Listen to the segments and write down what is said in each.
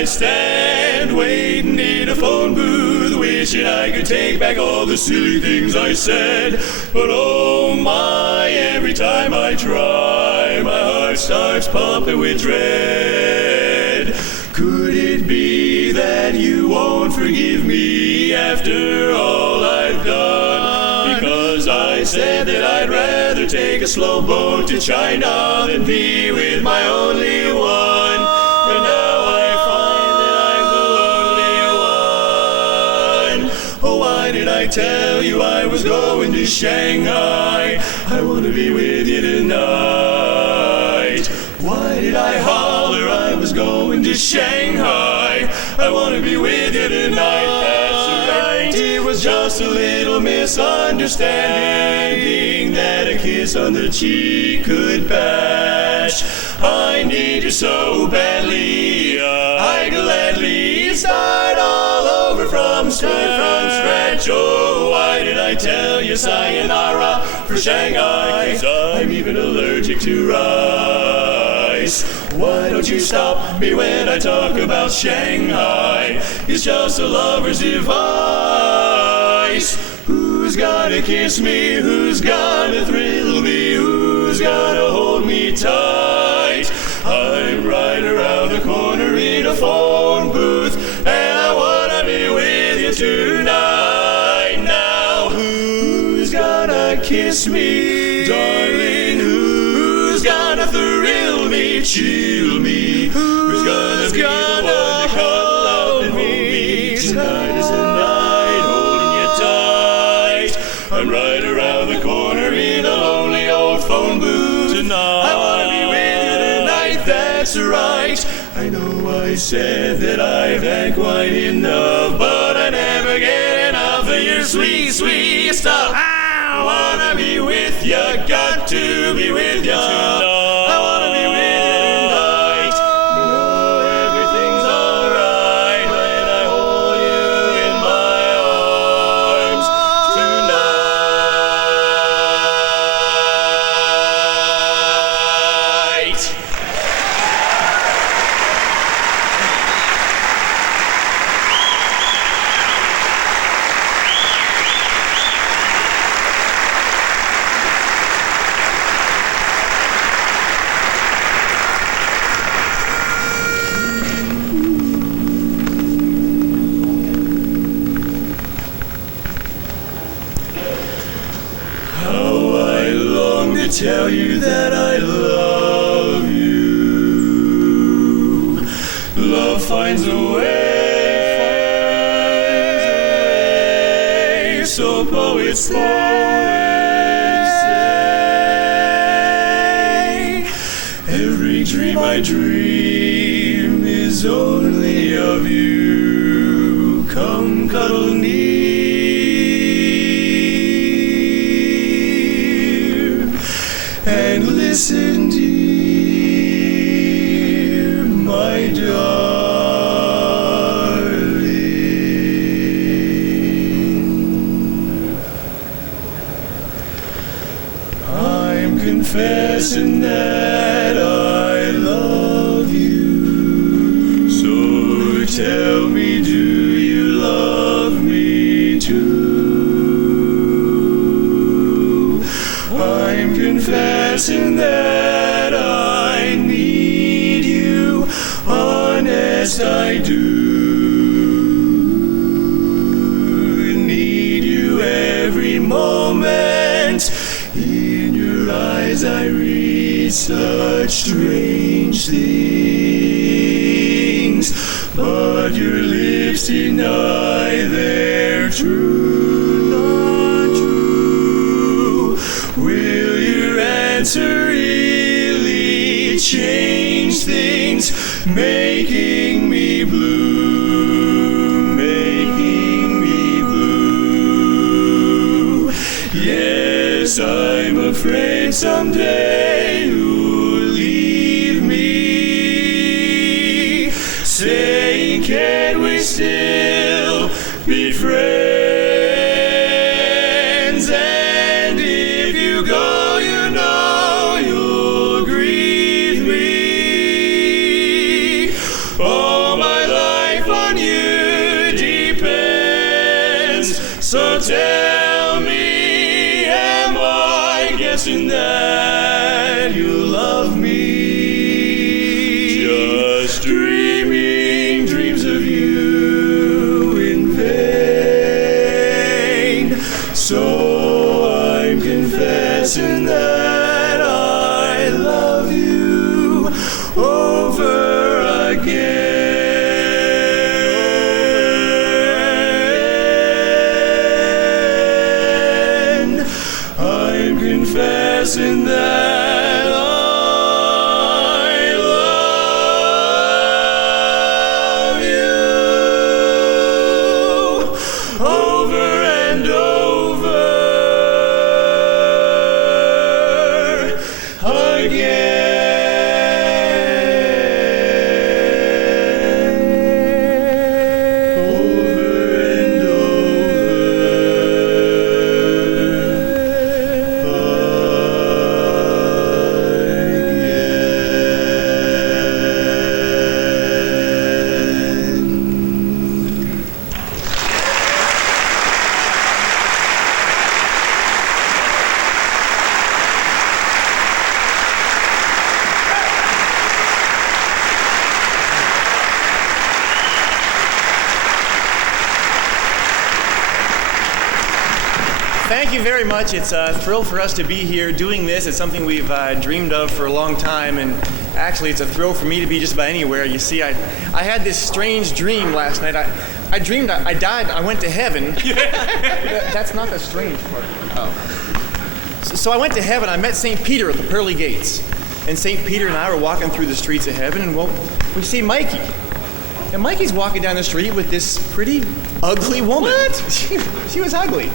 I stand waiting in a phone booth, wishing I could take back all the silly things I said. But oh my, every time I try, my heart starts pumping with dread. Could it be that you won't forgive me after all I've done? Because I said that I'd rather take a slow boat to China than be with my only one. And now I find that I'm the lonely one. Oh, why did I tell you I was going to Shanghai? I want to be with you tonight. Why did I holler I was going to Shanghai? I want to be with you tonight. That's right. It was just a little misunderstanding that a kiss on the cheek could patch. I need you so badly, I gladly start all over from scratch. Oh, why did I tell you sayonara for Shanghai? 'Cause I'm even allergic to rice. Why don't you stop me when I talk about Shanghai? It's just a lover's device. Who's gonna kiss me? Who's gonna thrill me? Who's gonna hold me tight? I'm right around the corner in a phone booth, and I wanna be with you tonight. Now, who's gonna kiss me, darling? Who's gonna thrill me, chill me? Who's gonna be the one to cuddle up and hold me? Tonight is the night, holding you tight. I'm right around the corner in a lonely old phone booth tonight. I wanna be with you tonight, that's right. I know I said that I've had quite enough, but I never get enough of your sweet, sweet stuff. I wanna be with you, got to be with you. I wanna be with you tonight. You know everything's alright when I hold you in my arms tonight. How I long to tell you that I love you. Love finds a way, so poets say. Every dream I dream is only of you. Come cuddle near and listen, dear, my darling. I'm confessing that I love you. So tell me, do you love me too? I'm confessing that I need you, honest I do. Need you every moment. In your eyes I read such strange things, but your lips deny they're true, not true. Will your answer really change things, making me blue, making me blue? Yes, I'm afraid someday you'll leave me, saying, can't we still be friends? And if you go, you know you'll grieve me. Oh, my love. that you love me. Just dreaming dreams of you in vain. So I'm confessing that I love you over again. I'm confessing that I love you over and over again. Thank you very much. It's a thrill for us to be here doing this. It's something we've dreamed of for a long time, and actually it's a thrill for me to be just about anywhere. You see, I had this strange dream last night. I dreamed I died, I went to heaven. That's not the strange part. Oh. So I went to heaven, I met St. Peter at the pearly gates. And St. Peter and I were walking through the streets of heaven, and well, we see Mikey. And Mikey's walking down the street with this pretty ugly woman. What? She was ugly.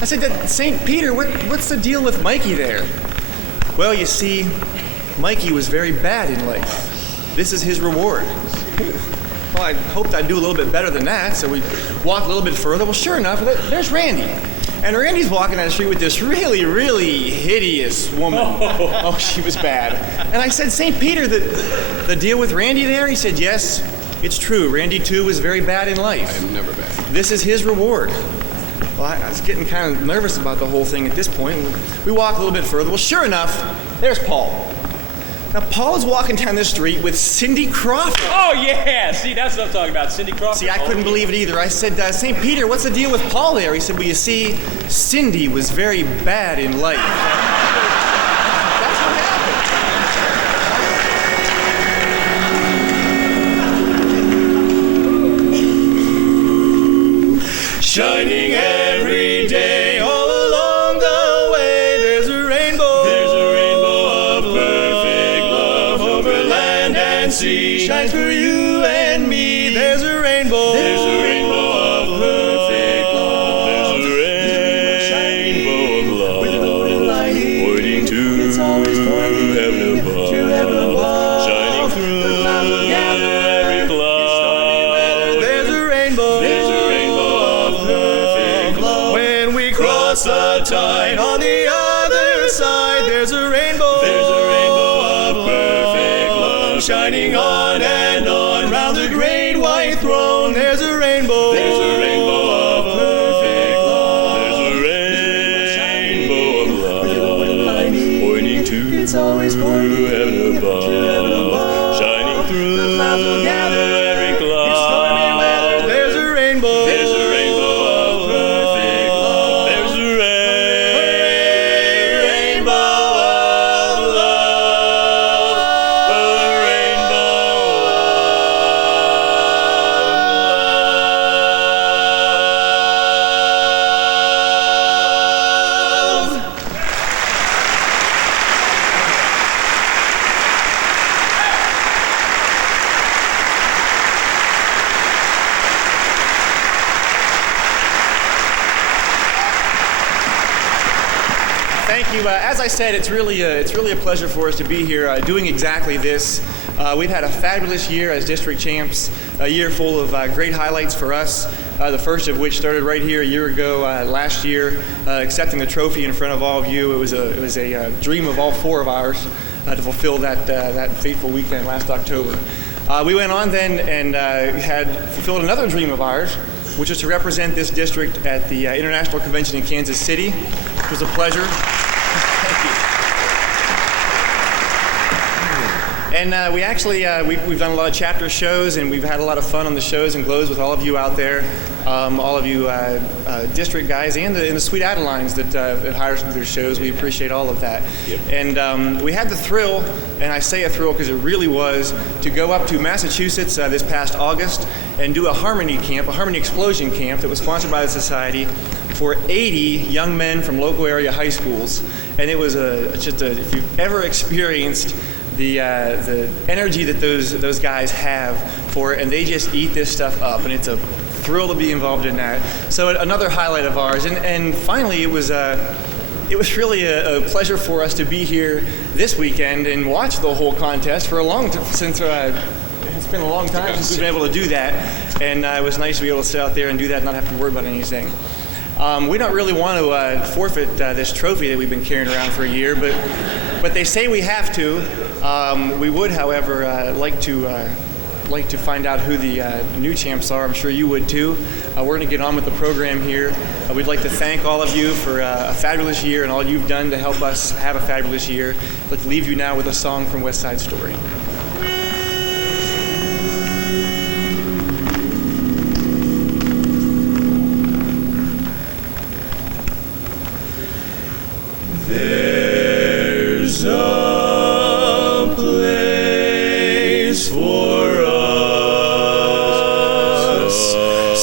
I said, St. Peter, what's the deal with Mikey there? Well, you see, Mikey was very bad in life. This is his reward. Well, I hoped I'd do a little bit better than that, so we walked a little bit further. Well, sure enough, there's Randy. And Randy's walking down the street with this really, really hideous woman. Oh, she was bad. And I said, St. Peter, the deal with Randy there? He said, yes, it's true. Randy, too, was very bad in life. I am never bad. This is his reward. Well, I was getting kind of nervous about the whole thing at this point. We walked a little bit further. Well, sure enough, there's Paul. Now, Paul is walking down the street with Cindy Crawford. Oh, yeah. See, that's what I'm talking about. Cindy Crawford. See, I couldn't believe it either. I said, St. Peter, what's the deal with Paul there? He said, well, you see, Cindy was very bad in life. That's what happened. Shining every day, all along the way, there's a rainbow. There's a rainbow of perfect love over land and sea. Shines for you and me. There's a rainbow. There's a rainbow of perfect love. There's a rainbow of love, pointing to heaven above. Shining through every cloud. There's a rainbow. There's a rainbow of perfect love. When we cross the tide on the other side, there's a rainbow. There's a rainbow of perfect love, shining on and on round the great white throne. There's a rainbow. There's a rainbow of perfect love. There's a rainbow of love, pointing to heaven above, shining through every cloud. There's a rainbow. There's a rainbow of perfect love. There's a rainbow of love. A rainbow of love. Thank you. As I said, it's really a pleasure for us to be here doing exactly this. We've had a fabulous year as district champs, a year full of great highlights for us. The first of which started right here a year ago, last year, accepting the trophy in front of all of you. It was a dream of all four of ours to fulfill that fateful weekend last October. We went on then and had fulfilled another dream of ours, which is to represent this district at the International Convention in Kansas City. It was a pleasure. Thank you. And we actually, we've done a lot of chapter shows, and we've had a lot of fun on the shows and glows with all of you out there, all of you district guys and the Sweet Adelines that hire us to their shows. We appreciate all of that. Yep. And we had the thrill, and I say a thrill because it really was, to go up to Massachusetts this past August and do a harmony camp, a harmony explosion camp that was sponsored by the Society for 80 young men from local area high schools. And it was if you've ever experienced the energy that those guys have for it, and they just eat this stuff up, and it's a thrill to be involved in that. So another highlight of ours, and finally it was really a pleasure for us to be here this weekend and watch the whole contest for a long time, since it's been a long time since we've been able to do that, and it was nice to be able to sit out there and do that and not have to worry about anything. We don't really want to forfeit this trophy that we've been carrying around for a year, but they say we have to. We would, however, like to find out who the new champs are. I'm sure you would too. We're going to get on with the program here. We'd like to thank all of you for a fabulous year and all you've done to help us have a fabulous year. I'd like to leave you now with a song from West Side Story. There's a place for us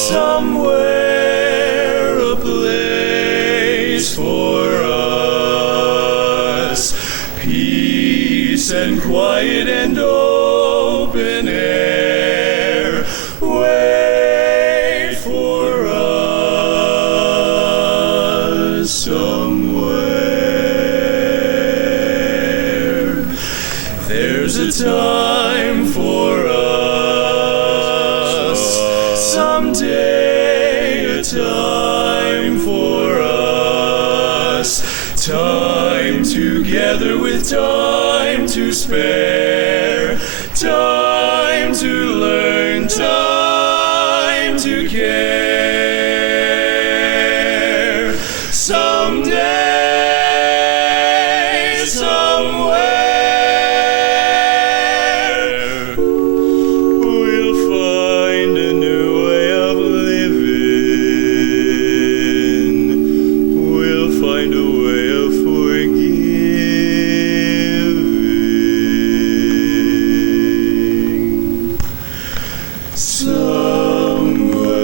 somewhere, a place for us, peace and quiet and open air. Wait for us somewhere. There's a time for us someday, a time for us, time together with time to spare, time to learn, time to care. Someday, somewhere, we'll find a new way of living. We'll find a way of forgiving. Somewhere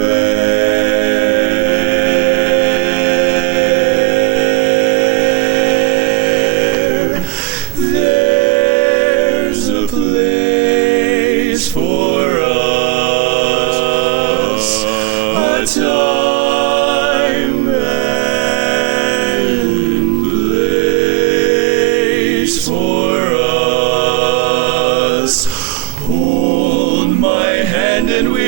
there's a place for us, a time and place for us. Hold my hand and we